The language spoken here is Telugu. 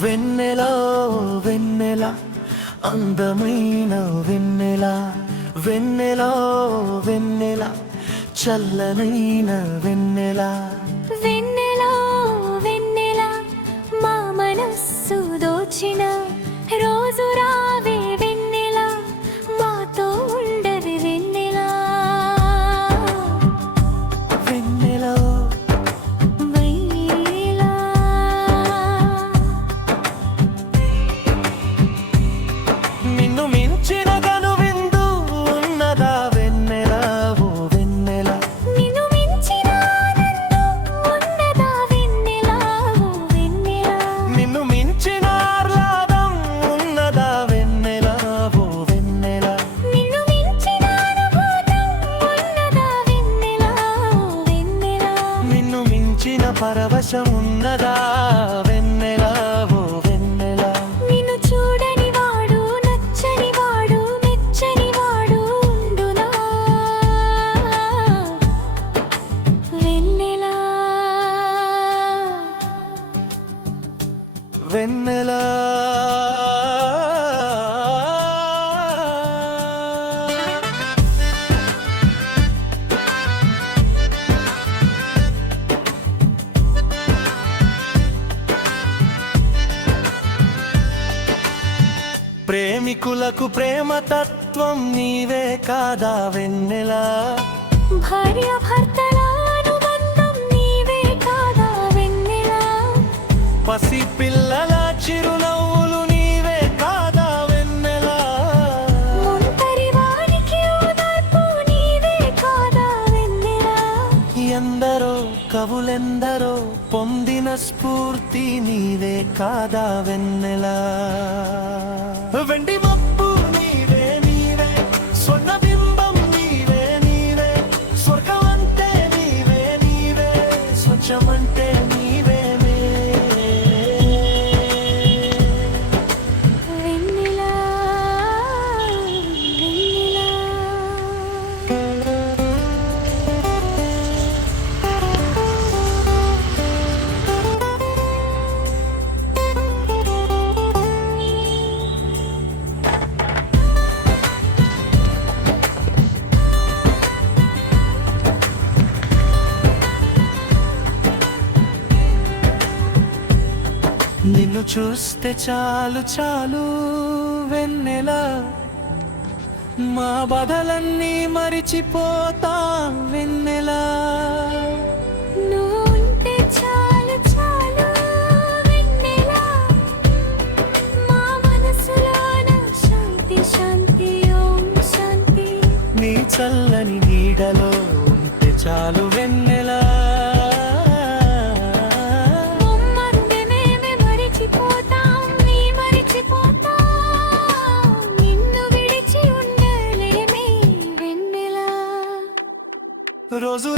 వెన్నెల వెన్నెల అందమైన వెన్నెల వెన్నెల వెన్నెల చల్లనైన వెన్నెల వెన్నెల వెన్నెల మా మనస్సు దోచిన రోజు రావే వెన్నెల మాతో ఉండవే వెన్నెల వెన్నెల వెన్నెల నిన్ను మించిన కనువిందు ఉన్నదా వెన్నెల ఓ వెన్నెల నిన్ను మించిన ఆనందం ఉన్నదా వెన్నెల ఓ వెన్నెల నిన్ను మించిన ఆహ్లాదం ఉన్నదా వెన్నెల ఓ వెన్నెల నిన్ను మించిన అనుభూతం ఉన్నదా వెన్నెల ఓ వెన్నెల నిన్ను మించిన పరవశం ఉన్నదా వెన్నెల ఓ వెన్నెల నిన్ను చూడని వాడు నచ్చని వాడు మెచ్చని వాడు ఉండునా వెన్నెల వెన్నెల ప్రేమికులకు ప్రేమ తత్వం నీవే కాదా వెన్నెల భార్య భర్తల అనుబంధం నీవే కాదా వెన్నెల పసి పిల్లల చిరునవ్వులు నీవే కాదా వెన్నెల ఒంటరి వారికి ఓదార్పు నీవే కాదా వెన్నెల ఎందరో కవులెందరో పొందిన స్ఫూర్తి నీవే కాదా వెన్నెల వెండి మబ్బు నీవే నీవే స్వర్ణ బింబం నీవే నీవే స్వర్గమంటే నీవే నీవే స్వచ్ఛమంటే నీవే వెన్నెల నిన్ను చూస్తే చాలు చాలు వెన్నెల మా బాధలన్నీ మరిచిపోతాం వెన్నెల నువ్వు ఉంటే చాలు చాలు వెన్నెల మా మనసులోన శాంతి శాంతి ఓం శాంతి నీ చల్లని నీడలో ఉంటే చాలు వెన్నెల బొమ్మంటే మేమే మరిచిపోతాం నీ మరిచిపోతాం నిన్ను విడిచి ఉండలేమే వెన్నెల రోజు